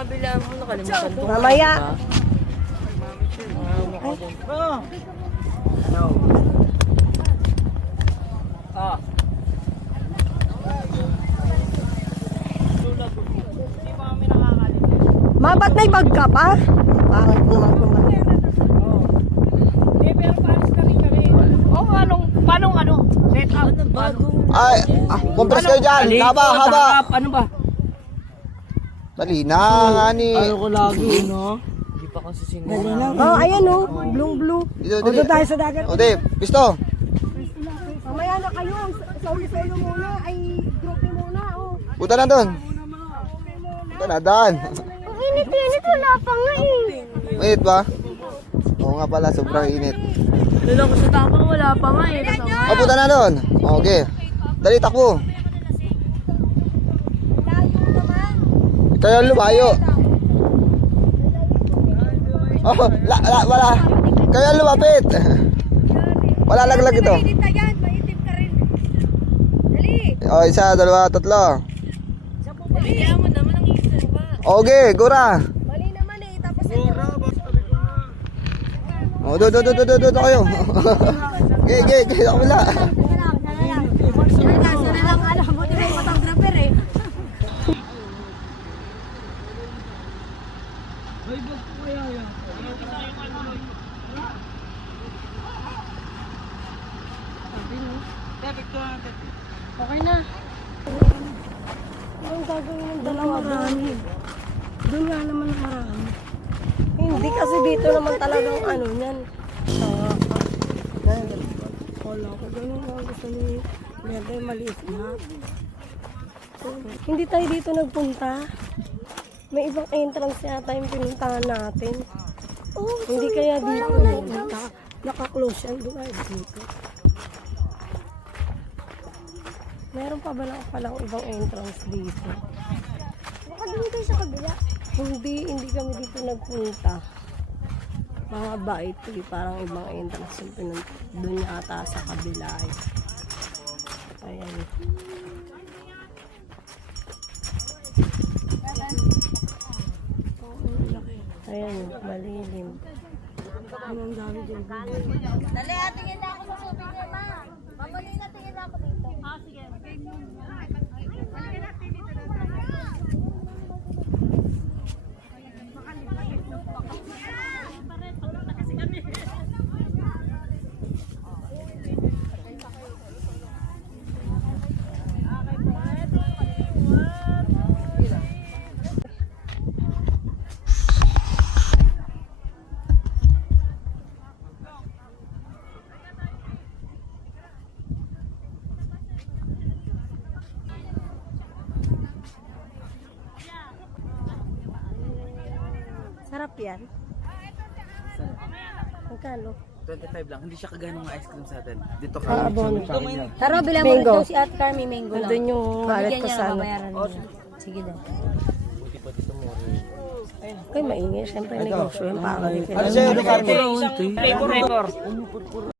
mga bilaan mo, nakalimutan ko. Mamaya. Ma, ba't may bag ka pa? Pangit naman naman. Pero paano ka rin kami? Paano ano? Set up. Ay, compres kayo dyan. Haba. Ano ba? Dali na, ngani. Ano ko lagi, no? Hindi pa kasi sinura. Oh, ayan oh. Blue. Dito, O, doon tayo sa dagat. O, Dave, pisto. Mamaya na kayo. Solo muna. Ay, groupie muna. Oh. Punta na doon. Punta na doon. Ang init. Wala pa nga eh. Mainit ba? Oo nga pala, sobrang init. Lalo ko sa tapang, wala pa nga eh. Kasama. O, punta na doon. Okay. Dali, takbo. Kaya lumayo. Oh, wala. Kaya lumapit. Wala laglag ito. Maitim ka rin. Dali. O, isa, dalawa, tatlo. Bigyan mo naman ang isa ba? Okay, gura. Mali naman eh. Tapos O, do kayo. Gay, ako wala. Buti may photographer eh. Okay na. Anong gagawin ng dalawa marami? Doon nga naman marami. Hindi kasi dito naman talagang ano yan. Wala ko ganun nga gusto ni Bebe maliit na. Hindi tayo dito nagpunta. May ibang entrance yata yung pinuntahan natin. Hindi kaya dito naka-close yan doon ay dito. Meron pa ba lang palang ibang entrance dito? Baka doon kayo sa kabila? Hindi kami dito nagpunta. Mga bait, parang ibang entrance yung pinunta. Doon yata sa kabila eh. Ayan. Ayan, malilim. Anong dami dyan? Dali, tingin na ako sa souvenir, ma. Mamali na tingin na ako dito. Sige. Sarap yan. Magkano? 25 lang, hindi siya kagaya ng ice cream sa atin. Dito ka. Abono. Tara, bilang mo Mango. daw si Ate Carmi mango lang. Nandun yung wallet Bigyan ko niya sa na ano. babayaran niya. Sige daw. Kaya maingay. Siyempre negosyo yung parang. Ano sa'yo, Ricardo? Flavor.